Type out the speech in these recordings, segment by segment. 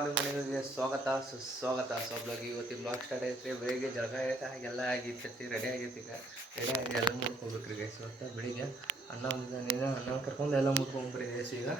ಮನೆಗಳಿಗೆ ಸ್ವಾಗತ ಸುಸ್ವಾಗತ. ಬ್ಲಾಗ್ ಇವತ್ತಿನ ಬ್ಲಾಗ್ ಸ್ಟಾರ್ಟ್ ಐತ್ರಿ. ಬೆಳಿಗ್ಗೆ ಜಳಕ ಎಲ್ಲ ಆಗಿರ್ತೈತಿ, ರೆಡಿ ಆಗೈತಿ. ಈಗ ರೆಡಿ ಆಗಿ ಎಲ್ಲ ಮುಡ್ಕೋಬೇಕ್ರಿ ಗೈಸ್. ಇವತ್ತು ಬೆಳಿಗ್ಗೆ ಅನ್ನ ಕರ್ಕೊಂಡು ಎಲ್ಲ ಮುಡ್ಕೊಂಡ್ರಿ ಗೈಸ್. ಈಗ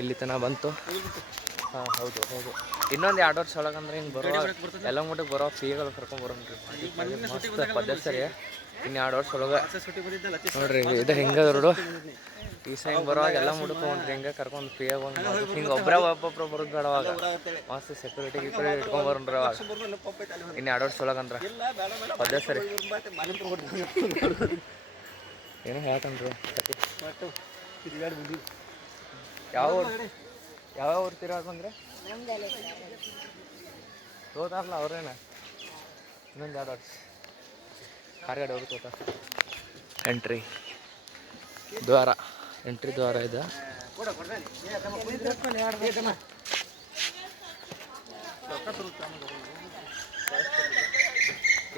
ಇಲ್ಲಿ ತನಕ ಬಂತು. ಹಾಂ ಹೌದು. ಇನ್ನೊಂದು 2 ವರ್ಷ ಒಳಗಂದ್ರೆ ಹಿಂಗೆ ಬರೋ ಎಲ್ಲ ಮುಟ್ಟಕ್ಕೆ ಬರೋ ಫ್ರೀಗಳು ಕರ್ಕೊಂಡ್ಬರೋನ್ರಿ. ಮಸ್ತ್ ಪದ್ಧತಿ ಸರಿ. ಇನ್ನು 2 ವರ್ಷ ಒಳಗೆ ನೋಡ್ರಿ ಇದು ಹೆಂಗೆ ರೋಡು ಈ ಸೈನ್ ಬರೋವಾಗ ಎಲ್ಲ ಮುಡ್ಕೊಂಡ್ರಿ ಹಿಂಗೆ ಕರ್ಕೊಂಡು ಫ್ರೀಯಾಗಿ ಒಂದು ಹಿಂಗೆ ಒಬ್ಬೊಬ್ರು ಬರೋದು ಬೇಡವಾಗ ಮಸ್ತ್ ಸೆಕ್ಯೂರಿಟಿ ಇಟ್ಕೊಂಡ್ಬರೋನ್ರಿ. ಅವಾಗ ಇನ್ನು 2 ವರ್ಷ ಒಳಗಂದ್ರೆ ಪದ್ಧತಿ ಸರಿ. ಏನೋ ಹೇಳ್ತಾನ್ರಿ ಯಾವ ಊರು ತಿರುಗಾಕ ಬಂದ್ರೆ ತೋತಾರಲ್ಲ ಅವ್ರೇನ ಇನ್ನೊಂದು 2 ವರ್ಷ ಕಾರ್ಗಾಡಿ ಅವ್ರು ತೋತಾರ. ಎಂಟ್ರಿ ದ್ವಾರ ಇದೆ.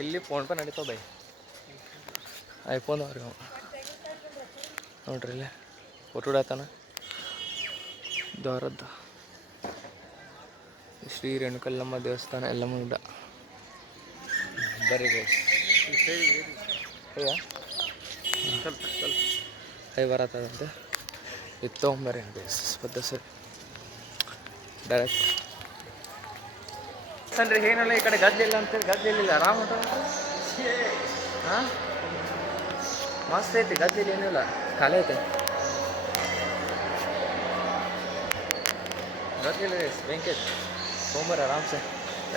ಇಲ್ಲಿ ಫೋನ್ ಪೇ ನಡೀತಾವ ಬೈ. ಐಫೋನ್ ಅವ್ರಿ ನೋಡ್ರಿ ಇಲ್ಲೇ ಫೋಟೋ ಹಿಡತಾನ ದ್ವಾರದ್ದು. ಶ್ರೀ ರೇಣುಕಲ್ಲಮ್ಮ ದೇವಸ್ಥಾನ ಎಲ್ಲಮ್ಮ ಗುಡ್ಡ. ಬರ್ರಿ ಗೈಸ್. ಕೈ ಬರತ್ತದಂತೆ ಇದು ತೊಗೊಂಬರ್ರಿ ಗೈಸ್. ಪದ್ಧತಿ ಸರಿ ಡೈರೆಕ್ಟ್ ಸನ್ರಿ. ಏನಲ್ಲ ಈ ಕಡೆ ಗದ್ದಲಿಲ್ಲ ಅಂತೇಳಿ ಗದ್ದಲಿಲ್ಲ ಆರಾಮ ಉಂಟು. ಹಾಂ ಮಸ್ತ್ ಐತಿ ಗದ್ದಲಿ, ಏನಿಲ್ಲ ಖಾಲಿ ಐತೆ ಗದ್ದಲಿಲ್ಲ ಗೈಸ್. ಬೆಂಕಿ ಐತಿ ತೊಗೊಂಬರ್ರಿ ಆರಾಮ್ಸೆ.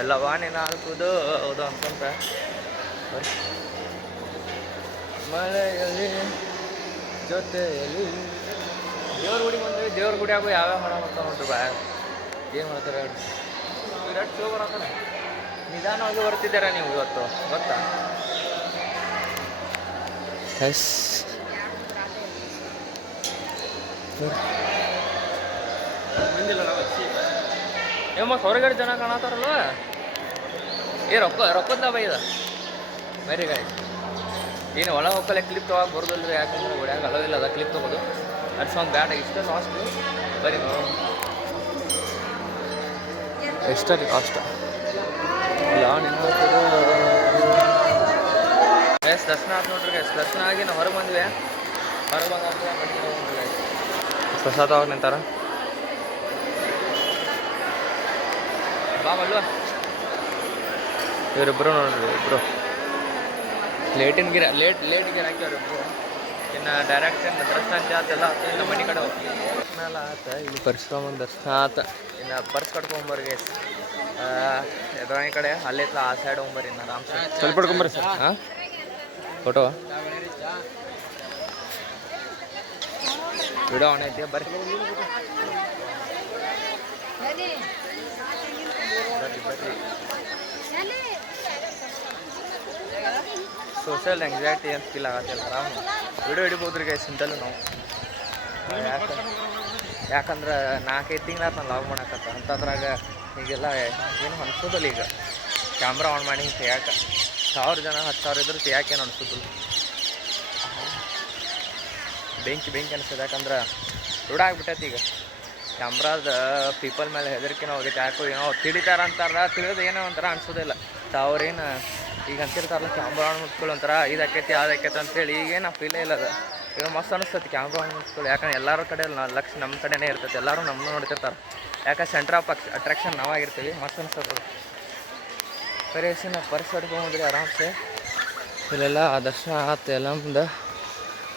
ಎಲ್ಲ ವಾಣಿನ ಹಾಕುದು ಹೌದು ಅಂತಂತ ಮಳೆಯಲ್ಲಿ ಜೊತೆಯಲ್ಲಿ ದೇವ್ರ ಗುಡಿ ಬಂದ್ರಿ. ದೇವ್ರ ಗುಡಿಯಾಗು ಯಾವ್ಯಾವ ಹಣ ಮಾಡ್ತಾವೆ ನೋಡ್ರಿ. ಬಾ ಏನು ಮಾಡ್ತಾರೆ ವಿರಾಟ್ ಶೋ ಬರತ್ತಾನೆ. ನಿಧಾನವಾಗಿ ಬರ್ತಿದ್ದೀರಾ ನೀವು ಇವತ್ತು ಗೊತ್ತಾ? ಎಸ್ ಮತ್ತು ಹೊರಗಡೆ ಜನ ಕಾಣತ್ತಾರಲ್ವ. ರೊಕ್ಕದ ಬೈದ ಬರೀ ಗಾಡಿ ಏನು ಒಳ ಹೋಗಲ್ಲ. ಕ್ಲಿಪ್ ತೊಗೊಳಕ್ಕೆ ಬರೋದಿಲ್ಲ ಯಾಕಂದ್ರೆ ಹೊಡ್ಯಾಗ ಅಲೋದಿಲ್ಲ. ಅದ ಕ್ಲಿಪ್ ತೊಗೋದು ಅಡ್ಸೊಂದು ಬ್ಯಾಡ ಇಷ್ಟ ಲಾಸ್ಟ್ ಬರೀ ಎಷ್ಟ ರೀ ಕಾಸ್ಟ್ ಇಲ್ಲ ನಿನ್ನ ಎಸ್ ದರ್ಶನ ಆಯ್ತು ನೋಡ್ರಿ ಗೈಸ್. ದರ್ಶನ ಆಗಿ ನಾವು ಹೊರಗೆ ಬಂದ್ವಿ. ಹೊರಗೆ ಬಂದ ಪ್ರಸಾದ ಅವಾಗ ನಿಂತಾರ ಬಾಮಲ್ವ ಇವರಿಬ್ಬರು ನೋಡ್ರಿ. ಇಬ್ಬರು ಲೇಟಿನ ಗಿರ ಲೇಟಿಗೆ ಹಾಕ್ಯವ್ರಿ ಇಬ್ಬರು. ಇನ್ನು ಡೈರೆಕ್ಟ್ ದರ್ಶನ ಜಾತೆಲ್ಲ ಇನ್ನು ಮನೆ ಕಡೆ ಹೋಗ್ತೀವಿ ಮೇಲೆ ಆತ. ಇಲ್ಲಿ ಪರಿಶ್ರಮ ದರ್ಶನ ಆತ. ಇನ್ನು ಪರ್ಸ್ ಕಟ್ಕೊಂಬರ್ರಿ ಗೈಸ್. ಡ್ರಾಯಿಂಗ್ ಕಡೆ ಅಲ್ಲೈತ್ಲ ಆ ಸೈಡ್ ಹೋಗ್ಬರ್ರಿ. ಇನ್ನು ಆರಾಮ್ ಸ್ವಲ್ಪ ಕಟ್ಕೊಂಬರ್ರಿ ಸರ್. ಹಾಂ ಫೋಟೋ ವಿಡಿಯೋ ಆನ್ ಐತಿ ಬರ್ರಿ. ಸೋಷಿಯಲ್ ಎಂಗ್ಸೈಟಿ ಅಂತ ಫೀಲ್ ಆಗತ್ತಿಲ್ಲ. ಆರಾಮ ವಿಡಿಯೋ ಹಿಡಿಬೋದು ರೀ ಗೈಸ್ ಇಂತಲ್ಲೂ ನಾವು. ಯಾಕಂದ್ರೆ 4-5 ತಿಂಗಳಾತು ನಾನು ಲಾಗ್ ಮಾಡಕತ್ತ ಅಂತದ್ರಾಗ ಈಗೆಲ್ಲ ಏನು ಅನ್ಸೋದಲ್ಲ. ಈಗ ಕ್ಯಾಮ್ರಾ ಆನ್ ಮಾಡಿ ಹಿಂಗೆ ತೆಗಿಯಾಕೆ 1000 ಜನ 10,000 ಇದ್ರೆ ತೆಗಿಯಾಕೆ ಏನು ಅನ್ಸೋದಿಲ್ಲ. ಬೆಂಕಿ ಅನಿಸ್ತದೆ. ಯಾಕಂದ್ರೆ ರೂಢ ಆಗ್ಬಿಟ್ಟೈತಿ ಈಗ ಕ್ಯಾಮ್ರಾದ ಪೀಪಲ್ ಮೇಲೆ ಹೆದರಿಕೆನೋ ಹೋಗೈತೆ. ಯಾಕೋ ಏನೋ ತಿಳಿತಾರ ಅಂತಾರ, ತಿಳಿಯೋದು ಏನೋ ಒಂಥರ ಅನ್ಸೋದಿಲ್ಲ. ಅವ್ರೇನು ಈಗ ಅಂತಿರ್ತಾರಲ್ಲ ಕ್ಯಾಮ್ರಾ ಆನ್ ಮುಟ್ಕೊಳ್ಳೋ ಒಂಥರ ಇದಾಕೈತಿ ಅದಕ್ಕೈತೆ ಅಂತೇಳಿ. ಈಗೇನು ಫೀಲೇ ಇಲ್ಲ. ಅದು ಈಗ ಮಸ್ತ್ ಅನಿಸ್ತೈತಿ ಕ್ಯಾಮ್ರಾ ಆನ್ ಮುಟ್ಕೊಳ್ಳಿ. ಯಾಕಂದ್ರೆ ಎಲ್ಲರ ಕಡೆ ಲಕ್ಷ ನಮ್ಮ ಕಡೆನೇ ಇರ್ತೈತೆ. ಎಲ್ಲರೂ ನಮ್ಮನ್ನು ನೋಡ್ತಿರ್ತಾರೆ. ಯಾಕೆ ಸೆಂಟ್ರ್ ಆಫ್ ಅಟ್ರಾಕ್ಷನ್ ನಾವಾಗಿರ್ತೀವಿ. ಮಸ್ತ್ ಅನಿಸ್ತದೆ. ಪರೇಸಿನ ಪರ್ಸ್ ಹೊಡ್ಕೊಂಡ್ರಿ ಆರಾಮ್ಸೆ. ಇಲ್ಲೆಲ್ಲ ದರ್ಶನ ಆಯ್ತು. ಎಲ್ಲ ಮುಂದೆ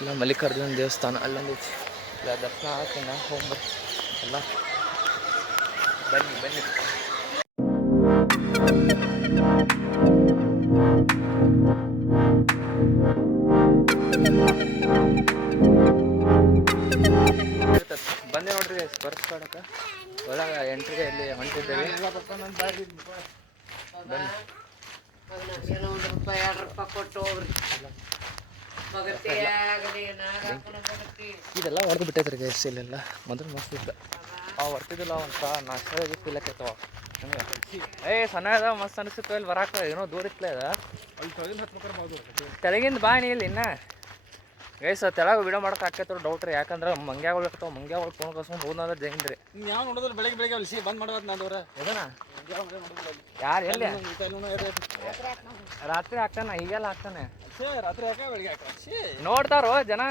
ಇಲ್ಲ ಮಲ್ಲಿಕಾರ್ಜುನ ದೇವಸ್ಥಾನ ಅಲ್ಲೊಂದು ಐತಿ. ಇಲ್ಲ ದರ್ಶನ ಆಯ್ತು. ನಾ ಹೋಗ್ಬರ್ರಿ ಎಲ್ಲ ಬನ್ನಿ. ಬಂದೆ ನೋಡ್ರಿ ನೋಡ್ರಿ ಸ್ಪರ್ಶ ಕಾಡಕ್ಕೆ ಒಳಗೆ ಎಂಟ್ರಿಗೆ ಇಲ್ಲಿ ಹೊಂಟಿದ್ದೇವೆ. ಬನ್ನಿ ಇದೆಲ್ಲ ಹೊಡೆದು ಬಿಟ್ಟೈತ್ರಿ ಗ್ಯಾಸ್ ಇಲ್ಲೆಲ್ಲ. ಮೊದಲು ಮಸ್ತ್ ಇತ್ತು ಅವು ಬರ್ತಿದ್ದಿಲ್ಲ ಅಂತ ನಾಷ್ಟ ಫೀಲ್ ಆಕೈತವ ಹಂಗೆ. ಸಣ್ಣ ಅದ ಮಸ್ತ್ ಅನಿಸುತ್ತೆ ಇಲ್ಲಿ ಬರಾಕ. ಏನೋ ದೂರ ಇತ್ತಲೇ ಅದ ತೆಳಗಿಂದ ಬಾ ನೀ ಇಲ್ಲಿ ಇನ್ನ ಗೈಸ್. ತೆಳಗೆ ವಿಡಿಯೋ ಮಾಡಕ್ಕೆ ಆಕೈತ್ರ ಡೌಟ್ ರೀ, ಯಾಕಂದ್ರೆ ಮಂಗ್ಯಾಗಳು ಇರ್ತಾವೆ. ಮಂಗ್ಯಾಗಳು ಫೋನ್ ಕಸ್ಕೊಂಡು ಹೋದ್ನಂದ್ರೆ ಜೈನ್ರಿ. ಯಾವ ನೋಡಿದ್ರೆ ಬೆಳಗ್ಗೆ ಅಲ್ಲಿ ಬಂದ್ ಮಾಡ್ಬೋದು ನಾದವ್ರ ಇದನ್ನ ಯಾರು ಎಲ್ಲಿ ರಾತ್ರಿ ಹಾಕ್ತಾನ, ಈಗೆಲ್ಲ ಹಾಕ್ತಾನೆ ರಾತ್ರಿ ಹಾಕ ಬೆಳಿಗ್ಗೆ ಹಾಕ ನೋಡ್ತಾರೋ ಜನ.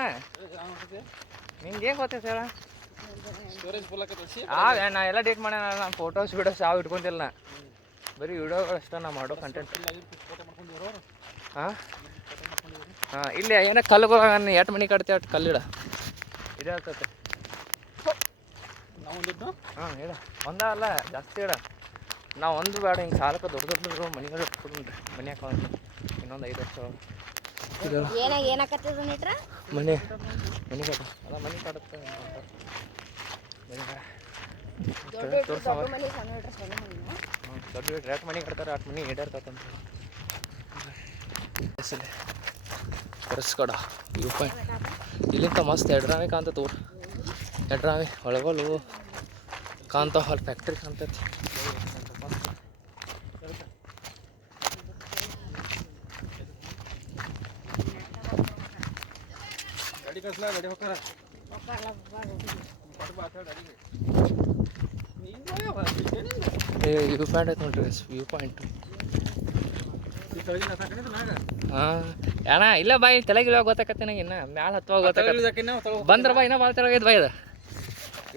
ನಿಂಗೆ ಏನು ಗೊತ್ತೈತೆ ಹೇಳ? ಸ್ಟೋರೇಜ್ ಫುಲ್ ಆಕೈತಿ. ನಾ ಎಲ್ಲ ಡಿಲೀಟ್ ಮಾಡ್ಯಾನ. ನಾನು ಫೋಟೋಸ್ ವೀಡಿಯೋಸ್ ಯಾವ ಇಟ್ಕೊಂತಿಲ್ಲ ನಾ, ಬರೀ ವಿಡಿಯೋಗಳು ಅಷ್ಟೇ ನಾ ಮಾಡೋ ಕಂಟೆಂಟ್. ಹಾಂ ಹಾಂ ಇಲ್ಲಿ ಏನೋ ಕಲ್ಲುಗಳು ಎಷ್ಟು ಮನೆ ಕಟ್ತೀವಿ ಅಷ್ಟು ಕಲ್ಲಿಡ ಇದೇ ಆಗ್ತೈತೆ. ಹಾಂ ಇಡ ಒಂದ ಅಲ್ಲ ಜಾಸ್ತಿ ಇಡ. ನಾವು ಒಂದು ಬೇಡ ಹಿಂಗೆ ಸಾಲಕ್ಕೆ ದೊಡ್ಡ ದೊಡ್ಡ ಮನೆಗಳು ಇಟ್ಕೊಂಡ್ರಿ. ಮನೆ ಹಾಕೊಂಡು ಇನ್ನೊಂದು 5 ವರ್ಷ ಇದು ಮನೆ ಮನೆ ಕಟ್ಟ ಅಲ್ಲ ಮನೆ ಕಡುತ್ತೆ ದೊಡ್ಡ ರೇಟ್ ಮನೆ ಕಟ್ತಾರೆ. 8 ಮನೆ ಈಡೇರ್ತಂತ ಕರ್ಸ್ಕೊಡ ವ್ಯೂ ಪಾಯಿಂಟ್. ಇಲ್ಲಿಂದ ಮಸ್ತ್ ಎಡ್ರಾಮಿ ಕಾಣ್ತೈತೆ ಊರು. ಎಡ್ರಾಮಿ ಹೊಳಗಳು ಕಾಣ್ತಾವ. ಅಲ್ಲಿ ಫ್ಯಾಕ್ಟ್ರಿ ಕಾಣ್ತೈತಿ. ಗಾಡಿ ಹೋಗ್ತಾರ ವ್ಯೂ ಪಾಯಿಂಟ್ ಐತೆ ನೋಡ್ರಿ. ವ್ಯೂ ಪಾಯಿಂಟ್ ಹಾಂ ಅಣ್ಣ ಇಲ್ಲ ಬಾಯಿ ತಲೆಗಿಳುವಾಗ ಗೊತ್ತಾಕತ್ತೆ ನಂಗೆ. ಇನ್ನು ಮ್ಯಾಲೆ ಹತ್ತುವಾಗ ಗೊತ್ತಾಗತ್ತೆ. ಬಂದ್ರೆ ಬಾ ಇನ್ನೂ ಭಾಳ ತೆಳಗೈತೆ ಬಾಯ್. ಅದು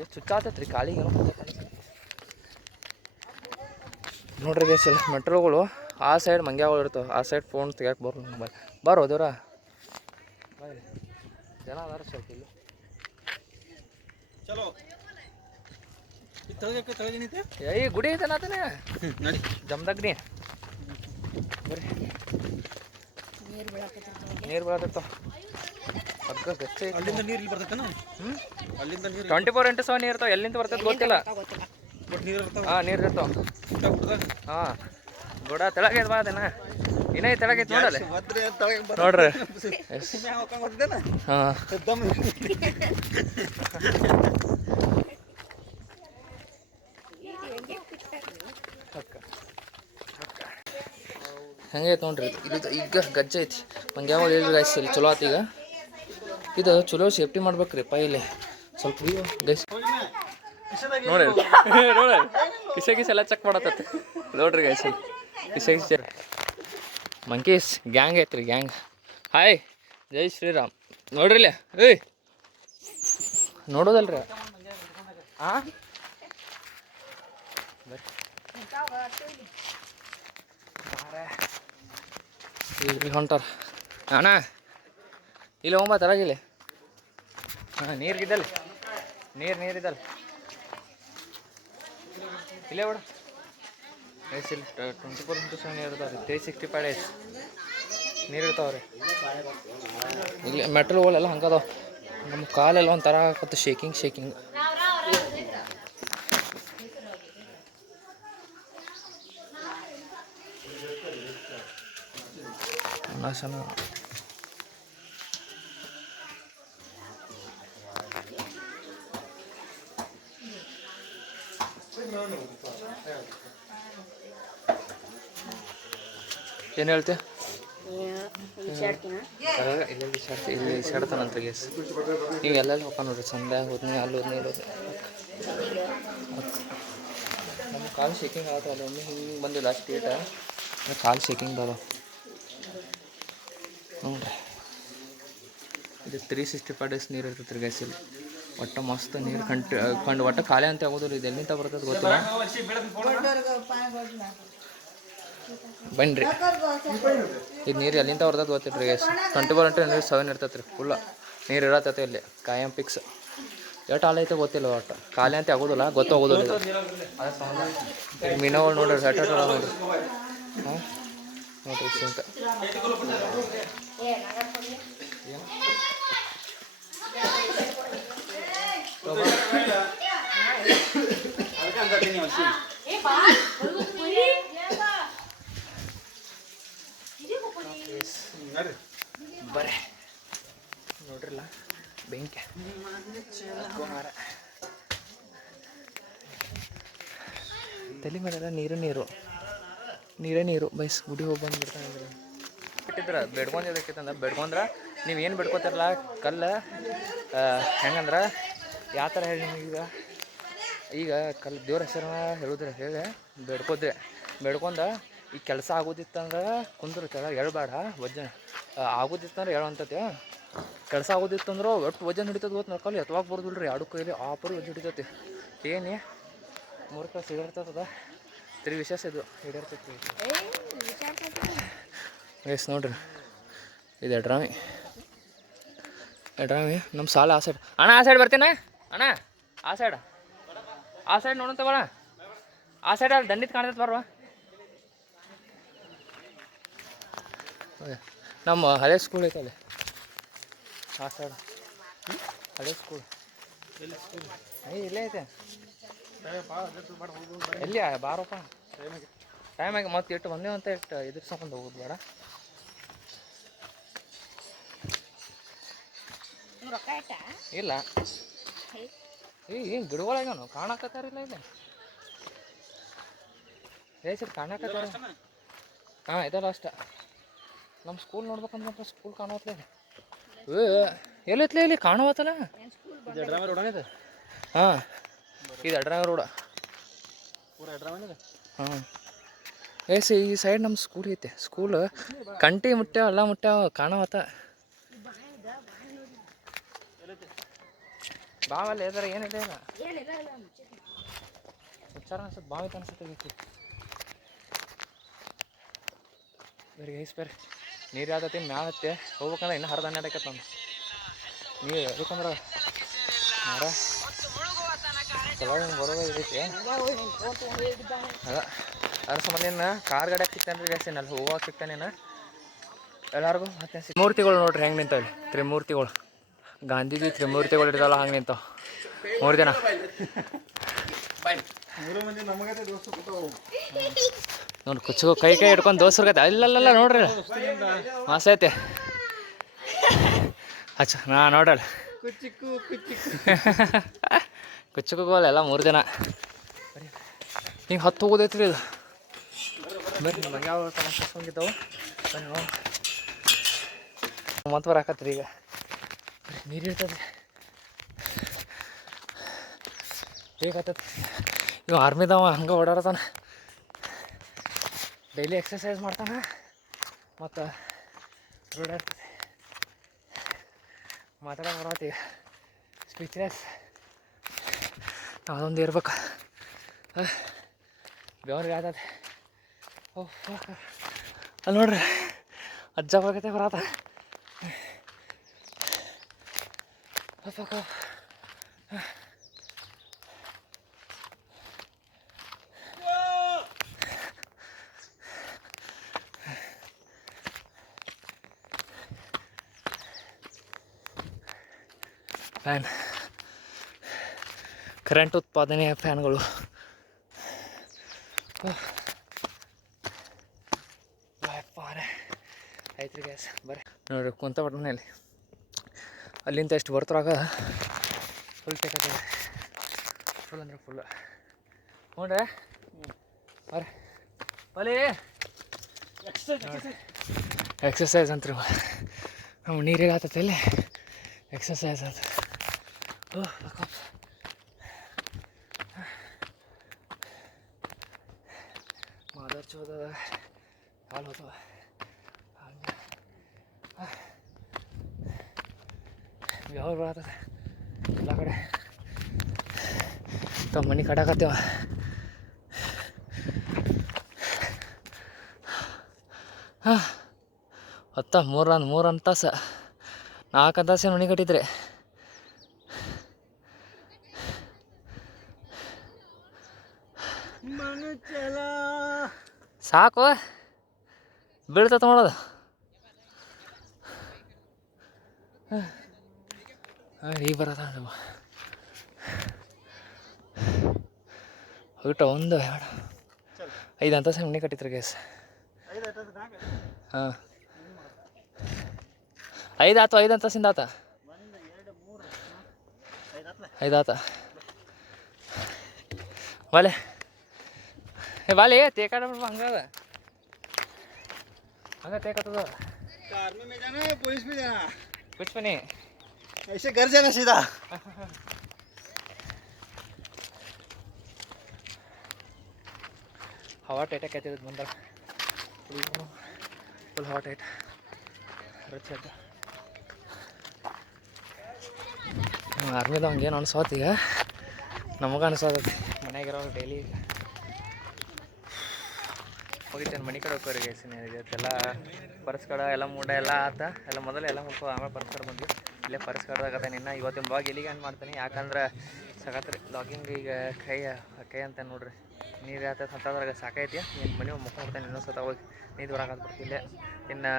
ಎಷ್ಟು ಚುಚ್ಚಾತೈತೆ ರೀ ಕಾಲಿಗೆ ನೋಡ್ರಿ ಗೈಸ್. ಮೆಟ್ರೋಗಳು ಆ ಸೈಡ್ ಮಂಗ್ಯಾಗಳು ಇರ್ತಾವೆ. ಆ ಸೈಡ್ ಫೋನ್ ತೆಗಿಯಕ್ಕೆ ಬರೋ ಬರೋ ದೇವ್ರ ಬಾಯ್. ಜನ ಅದಾರ ಸ್ವಲ್ಪ ಇಲ್ಲಿ. ಚಲೋ ಈ ಗುಡಿ ಐತೆ ನಾತನೇ ನಡಿ ಜಮದಗ್ನಿ ಬರ್ರಿ. ನೀರು ಬೀಳತ್ತಿರ್ತಾವ ಅದಕ್ಕೆ ಬೆಚ್ಚ. ಅಲ್ಲಿಂದ ನೀರು ಇಲ್ಲಿ ಬರ್ತೈತೆ. ಅಲ್ಲಿಂದ ನೀರು 24x7 ನೀರು ಇರ್ತಾವೆ. ಎಲ್ಲಿಂದ ಬರ್ತೈತೆ ಗೊತ್ತಿಲ್ಲ. ನೀರು ಇರ್ತಾವ. ಹಾಂ ನೀರು ಇರ್ತಾವೆ. ಹಾಂ ಗುಡ ತೆಳಗೈತೆ ಬಾ ಅದೇನ ಇನ್ನೇ ತೆಳಗೈತೆ ನೋಡಲ್ಲ ನೋಡ್ರಿ. ಹಾಂ ಹಂಗೆ ಐತೆ ನೋಡ್ರಿ. ಇದು ಈಗ ಗಜ್ಜೆ ಐತಿ ಮಂಗ್ಯಾವ ಹೇಳ್ರಿ ಗೈಸ್. ಇಲ್ಲಿ ಚಲೋ ಆತು. ಈಗ ಇದು ಚಲೋ ಸೇಫ್ಟಿ ಮಾಡ್ಬೇಕ್ರಿ ಇಲ್ಲಿ ಸ್ವಲ್ಪ ಗೈಸ್. ನೋಡಿ ನೋಡಿ ಕಿಸೆ ಎಲ್ಲ ಚೆಕ್ ಮಾಡತ್ತೈತೆ ನೋಡ್ರಿ ಗೈಸ್. ಕಿಸೆ ಮಂಕೀಸ್ ಗ್ಯಾಂಗ್ ಐತ್ರಿ ಗ್ಯಾಂಗ್. ಹಾಯ್ ಜೈ ಶ್ರೀರಾಮ್ ನೋಡ್ರಿ ಇಲ್ಲಿ. ಏಯ್ ನೋಡೋದಲ್ರಿ. ಹಾಂ ಇಲ್ಲಿ ಹೊಂಟಾರ ಅಣ್ಣ. ಇಲ್ಲಿ ಹೋಗ್ಬಾ ತರಗಿಲ್ಲ. ಹಾಂ ನೀರಿಗಿದ್ದಲ್ಲಿ ನೀರಿದ್ದಲ್ಲಿ ಇಲ್ಲೇ ಬಿಡು. ಎಸ್ ಇಲ್ಲಿ 24x7 ಇರ್ತಾವೆ. 365 days ನೀರು ಇರ್ತಾವ್ರಿ. ಇಲ್ಲಿ ಮೆಟ್ರೋಗಳೆಲ್ಲ ಹಂಗದಾವ. ನಮ್ಮ ಕಾಲೆಲ್ಲ ಒಂಥರ ಆಕತ್ತೆ ಶೇಕಿಂಗ್. ನಾಶನ ಏನು ಹೇಳ್ತೀಯ? ಇಲ್ಲಿ ಇಸಾಡ್ತಾನಂತ ಗೇಸ್. ನೀವು ಎಲ್ಲೆಲ್ಲಿ ಹೋಗ ನೋಡ್ರಿ. ಸಂಧ್ಯಾಗ ಹೋದ್ನಿ ಅಲ್ಲಿ ಹೋದ್ನಿ ಇರೋದು. ನಮ್ಮ ಕಾಲು ಶೇಕಿಂಗ್ ಆಗತ್ತಲ್ಲ. ಒಮ್ಮೆ ಹಿಂಗೆ ಬಂದಿಲ್ಲ ಸ್ಟೇಟ ಕಾಲು ಶೇಕಿಂಗ್ ಬರೋ ನೋಡ್ರಿ. ಇದು 365 days ನೀರು ಇರ್ತೈತೆ ರೀ ಗೈಸ್. ಇಲ್ಲಿ ಒಟ್ಟು ಮಸ್ತ್ ನೀರು ಕಂಡು ಒಟ್ಟು ಖಾಲಿ ಅಂತ ಆಗೋದು. ಇದು ಎಲ್ಲಿಂದ ಬರ್ತದೆ ಗೊತ್ತಿಲ್ಲ. ಬನ್ನಿರಿ ಇದು ನೀರು ಎಲ್ಲಿಂದ ಬರ್ತದೆ ಗೊತ್ತಿಲ್ಲ ಗೈಸ್. 24x7 ಇರ್ತೈತೆ ರೀ. ಫುಲ್ಲ ನೀರು ಇರತ್ತೈತೆ ಇಲ್ಲಿ ಕಾಯಂ ಫಿಕ್ಸ್. ಎಷ್ಟು ಹಾಲು ಐತೆ ಗೊತ್ತಿಲ್ಲ. ಒಟ್ಟು ಖಾಲಿ ಅಂತ ಆಗೋದಿಲ್ಲ, ಗೊತ್ತಾಗೋದಿಲ್ಲ. ಮೀನುಗಳು ನೋಡ್ರಿ ಸೆಟ್ ನೋಡ್ರಿ. ಹಾಂ ನೋಡ್ರಿ ಸಿಂಕ ಅದಕ್ಕೆ ಅಂತೀನಿ ಹಸಿ ನಡ್ರಿ ಬರೇ ನೋಡ್ರಲ್ಲ ಬೆಂಕಿ ತಲೆ ಮೇಲೆಲ್ಲ ನೀರೇ ನೀರು ಬೈಸ್ ಗುಡಿ ಹೋಗಿ ಬಂದ್ಬಿಡ್ತಾನೆ ಬಿಟ್ಟಿದ್ರೆ ಬೇಡ್ಕೊಂಡಿದ್ದಕ್ಕಿಂತಂದ್ರೆ ಬೇಡ್ಕೊಂಡ್ರೆ ನೀವು ಏನು ಬೇಡ್ಕೊತಿರಲ್ಲ ಕಲ್ಲು ಹೆಂಗಂದ್ರೆ ಯಾವ ಥರ ಹೇಳಿ ನಿಮಗೀಗ ಈಗ ಕಲ್ಲು ದೇವ್ರ ಹೆಸರನ್ನ ಹೇಳಿದ್ರೆ ಹೇಳಿ ಬೇಡ್ಕೊಂಡ ಈ ಕೆಲಸ ಆಗೋದಿತ್ತಂದ್ರೆ ಕುಂದ್ರು ಕೆಳಗೆ ಹೇಳ್ಬೇಡ ವಜ್ಜನ ಆಗೋದಿತ್ತಂದ್ರೆ ಹೇಳೋಂಥತಿ ಕೆಲಸ ಆಗೋದಿತ್ತಂದ್ರೆ ಒಟ್ಟು ವಜನ್ ಹಿಡಿತದ ಗೊತ್ತು ನಡ್ಕಲ್ಲಿ ಎತ್ತವಾಗ ಬರೋದಿಲ್ಲ ರೀ ಎರಡು ಕೈಲಿ ಆಪರು ವಜ್ಜೆ ಹಿಡಿತೈತಿ ಏನೇ 3 ತಾಸು ಹಿಡಿರ್ತದ ತಿರುಗಿ ವಿಶೇಷ ಇದು ಹಿಡಿರ್ತೈತಿ ಎಸ್ ನೋಡ್ರಿ ಇದು ಎಡ್ರಾಮಿ ನಮ್ಮ ಸಾಲ ಆ ಸೈಡ್ ಅಣ್ಣ ಆ ಸೈಡ್ ಬರ್ತೀನ ಅಣ್ಣ ಆ ಸೈಡ್ ನೋಡಂತ ಬರ ಆ ಸೈಡ್ ಅಲ್ಲಿ ದಂಡಿತ್ ಕಾಣ್ತೈತೆ ಬರುವ ನಮ್ಮ ಹಳೆ ಸ್ಕೂಲ್ ಐತಲ್ಲಿ ಆ ಸೈಡ್ ಹಳೆ ಸ್ಕೂಲ್ ಇಲ್ಲೇ ಐತೆ ಎಲ್ಲಿ ಬಾರಪ್ಪ ಟೈಮ್ ಆಗಿ ಮತ್ತೆ ಇಟ್ಟು ಬಂದೇವು ಅಂತ ಇಟ್ಟು ಇದ್ರ ಸಂಬಂಧ ಹೋಗೋದು ಬೇಡ ಇಲ್ಲ ಏನು ಗಿಡಗಳಾಗ್ಯಾನು ಕಾಣಕತ್ತಾರಿಲ್ಲ ಇಲ್ಲ ಸರಿ ಕಾಣಕತ್ತಾರ ಹಾಂ ಇದಲ್ಲ ಅಷ್ಟ ನಮ್ಮ ಸ್ಕೂಲ್ ನೋಡ್ಬೇಕಂದ್ರೆ ಸ್ಕೂಲ್ ಕಾಣುವತ್ತಲ್ಲ ಎಲ್ಲೈತ್ಲೆ ಇಲ್ಲಿ ಕಾಣುವತ್ತಲ್ಲ ಹಾಂ ಇದು ಅಡ್ರಾಮಿ ರೋಡ ಹಾಂ ಈ ಸೈಡ್ ನಮ್ಮ ಸ್ಕೂಲ್ ಐತೆ ಸ್ಕೂಲ್ ಕಂಟಿ ಮುಟ್ಟ್ಯಾವ ಎಲ್ಲ ಮುಟ್ಟ್ಯಾವ ಕಾಣವತ್ತ ಬಾವಲ್ಲ ಎದಾರ ಏನಿದೆ ಇಲ್ಲ ವಿಚಾರ ಅನ್ಸುತ್ತೆ ಬಾವಿ ಅನ್ಸುತ್ತೆ ಬರೀ ಬರ್ರಿ ನೀರು ಯಾವ್ದತಿ ಮ್ಯಾಲ ಹತ್ತೆ ಹೋಗ್ಬೇಕಂದ್ರೆ ಇನ್ನೂ ಹರಿದ ಹನ್ನೆರಡಕ್ಕೆ ನಮ್ಮ ನೀರು ಅದಕ್ಕಂದ್ರೆ ಮಾರ ಚಲೋ ಬರೋದು ಇದೈತಿ ಅದ್ರ ಸಂಬಂಧ ಕಾರ್ ಗಾಡಿ ಸಿಗ್ತಾನೆ ರೀ ಜಾಸ್ತಿ ಅಲ್ಲಿ ಹೋಗೋಕೆ ಸಿಗ್ತಾನೇನ ಎಲ್ಲರಿಗೂ ಮತ್ತೆ ತ್ರಿಮೂರ್ತಿಗಳು ನೋಡ್ರಿ ಹೆಂಗೆ ನಿಂತಾವೆ ತ್ರಿಮೂರ್ತಿಗಳು ಗಾಂಧೀಜಿ ತ್ರಿಮೂರ್ತಿಗಳು ಇರ್ತಾವಲ್ಲ ಹಂಗೆ ನಿಂತಾವ 3 ಜನ ನೋಡಿ ಕುಚ್ಚು ಕೈ ಹಿಡ್ಕೊಂಡು ದೋಸ್ರ್ಗೈತೆ ಅಲ್ಲಲ್ಲ ನೋಡ್ರಿ ಮಾಸ ಐತೆ ಹಚ್ಚ ನಾ ನೋಡಲ್ಲ ಕುಚ್ಚುಕೋಗಲ್ಲ ಎಲ್ಲ 3 ಜನ ಹಿಂಗೆ ಹತ್ತು ಹೋಗೋದೈತ್ರಿ ಇದು ಬರ್ರಿ ನಮಗೆ ಯಾವ ಕನಸಿದ್ದಾವೆ ಬನ್ನಿ ನೋಡಿ ಮತ್ತೆ ಬರಾಕತ್ರಿ ಈಗ ನೀರು ಇರ್ತದೆ ಬೇಕಾಗ್ತದೆ ಇವು ಆರ್ಮಿದವ ಹಂಗೆ ಓಡಾಡ್ತಾನೆ ಡೈಲಿ ಎಕ್ಸರ್ಸೈಸ್ ಮಾಡ್ತಾನೆ ಮತ್ತು ಓಡಾಡ್ತದೆ ಮಾತಾಡೋ ಬರತ್ತೆ ಈಗ ಸ್ಪೀಚ್ಲೆಸ್ ಅದೊಂದು ಇರ್ಬೇಕು ಬೆವ್ರಿಗೆ ಆಗ್ತದೆ ಓಹ್ ಅಲ್ಲಿ ನೋಡ್ರಿ ಅಜ್ಜ ಬರಕತ್ತೆ ಬರತ್ತ ಫ್ಯಾನ್ ಕರೆಂಟ್ ಉತ್ಪಾದನೆಯ ಫ್ಯಾನ್ಗಳು ಐತ್ರಿ ಗ್ಯಾಸ್ ಬರ್ರಿ ನೋಡ್ರಿ ಕುಂತ ಮನೇಲಿ ಅಲ್ಲಿಂದ ಎಷ್ಟು ಬರ್ತರಾಗ ಫುಲ್ ಟೇಕತ್ತೆ ಫುಲ್ ಅಂದ್ರೆ ಫುಲ್ ನೋಡ್ರಿ ಬರ್ರಿ ಬಲಿ ಎಕ್ಸಸೈಸ್ ಅಂತ್ರಿ ನಾವು ನೀರಿಗೆ ಆತೈತೆ ಇಲ್ಲಿ ಎಕ್ಸಸೈಸ್ ಅಂತ ಮಾದರ್ ಚೋದ ಹಾಲು ಹೋತವ ಯಾವ ಬರತ್ತದ ಎಲ್ಲ ಕಡೆ ತಮ್ಮ ಮನೆ ಕಡಾಕತ್ತೇವ ಹಾಂ ಹೊತ್ತ 3 ತಾಸು 4 ತಾಸು ಮನೆ ಕಟ್ಟಿದ್ರಿ ಸಾಕು ಬೀಳ್ತತ ಮಾಡೋದು ಈಗ ಬರತ್ತ ಊಟ ಒಂದು ಎರಡು 5 ಅಂತ ಮನೆ ಕಟ್ಟಿತ್ರಿ ಗ್ಯಾಸ್. ಹಾಂ 5 ಆತು 5 ಅಂತಸಿಂದ ಆತ 5 ಆತ ಬಾಲೆ ಬಾಲೆ ತೇಕಾಡ ಹಂಗದ ಹಂಗ ತೇಕತ್ತದ आर्मी में जाना है पुलिस में जाना कुछ भी नहीं ऐसे घर जाना सीधा हवा टाइट कहते मंदर फुल हवा टाइट ಆರ್ಮಿದ ಹಂಗೇನು ಅನ್ಸೋತ್ ಈಗ ನಮಗೆ ಅನ್ಸೋದೈತಿ ಮನೆಯಾಗಿರೋ ಡೈಲಿ ಹೋಗಿತ್ತೇನೆ ಮನೆ ಕಡೆ ಹೋಗೋರಿಗೆ ಇವತ್ತೆಲ್ಲ ಪರ್ಸ್ ಕಡೆ ಎಲ್ಲ ಮೂಡ ಎಲ್ಲ ಆತ ಎಲ್ಲ ಮೊದಲು ಎಲ್ಲ ಮುಗ್ಕೊ ಆಮೇಲೆ ಪರ್ಸ್ ಕಡೆ ಬಂದ್ವಿ ಇಲ್ಲೇ ಪರ್ಸ್ ಕಡ್ದಾಗತ್ತೆ ನಿನ್ನ ಇವತ್ತಿನ ಬ್ಲಾಗ್ ಇಲ್ಲಿಗೆ ಏನು ಮಾಡ್ತೀನಿ ಯಾಕಂದ್ರೆ ಸಗತ್ರಿ ಬ್ಲಾಗಿಂಗ್ ಈಗ ಕೈ ಅಂತ ನೋಡ್ರಿ ನೀರು ಆತೈತೆ ಅಂತಂದ್ರಾಗ ಸಾಕೈತಿ ಏನು ಮನೆ ಮುಕ್ಕೊಂಡ್ಬಿಡ್ತೇನೆ ಇನ್ನೊಂದು ಸತ ಹೋಗಿ ನೀರು ಹೊರಗೆ ಬರ್ತಿಲ್ಲ ಇನ್ನು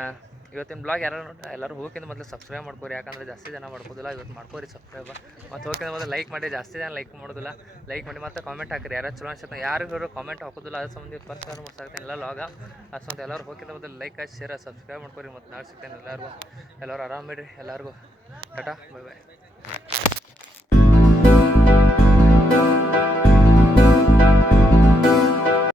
ಇವತ್ತಿನ ಬ್ಲಾಗ್ ಯಾರು ನೋಡಿ ಎಲ್ಲರೂ ಹೋಗಿಂದ ಮೊದಲು ಸಬ್ಸ್ಕ್ರೈಬ್ ಮಾಡ್ಕೋರಿ ಯಾಕಂದ್ರೆ ಜಾಸ್ತಿ ಜನ ಮಾಡ್ಕೋದಿಲ್ಲ ಇವತ್ತು ಮಾಡ್ಕೋರಿ ಸಬ್ಸ್ಕ್ರೈಬ್ ಮತ್ತು ಹೋಗಿಂದ ಮೊದಲು ಲೈಕ್ ಮಾಡಿ ಜಾಸ್ತಿ ಜನ ಲೈಕ್ ಮಾಡೋದಿಲ್ಲ ಲೈಕ್ ಮಾಡಿ ಮತ್ತು ಕಾಮೆಂಟ್ ಹಾಕಿರಿ ಯಾರು ಚಲೋ ಅನ್ಸುತ್ತೆ ಯಾರು ಕಾಮೆಂಟ್ ಹಾಕೋದಿಲ್ಲ ಅದ್ರ ಸಂಬಂಧ ಪರ್ಸ್ನವ್ರು ಮಾಡ್ಸಾಕ್ತೇನೆ ಎಲ್ಲ ಲಾಗ ಅದ್ರ ಸಂಬಂಧ ಎಲ್ಲರೂ ಹೋಗಿಂದ ಮೊದಲು ಲೈಕ್ ಆಗಿ ಶೇರ್ ಸಬ್ಸ್ಕ್ರೈಬ್ ಮಾಡ್ಕೋರಿ ಮತ್ತು ನಾಳೆ ಸಿಗ್ತೇನೆ ಎಲ್ಲರಿಗೂ ಎಲ್ಲರೂ ಆರಾಮಿಡ್ರಿ ಎಲ್ಲರಿಗೂ ಟಾಟಾ ಬೈ ಬಾಯ್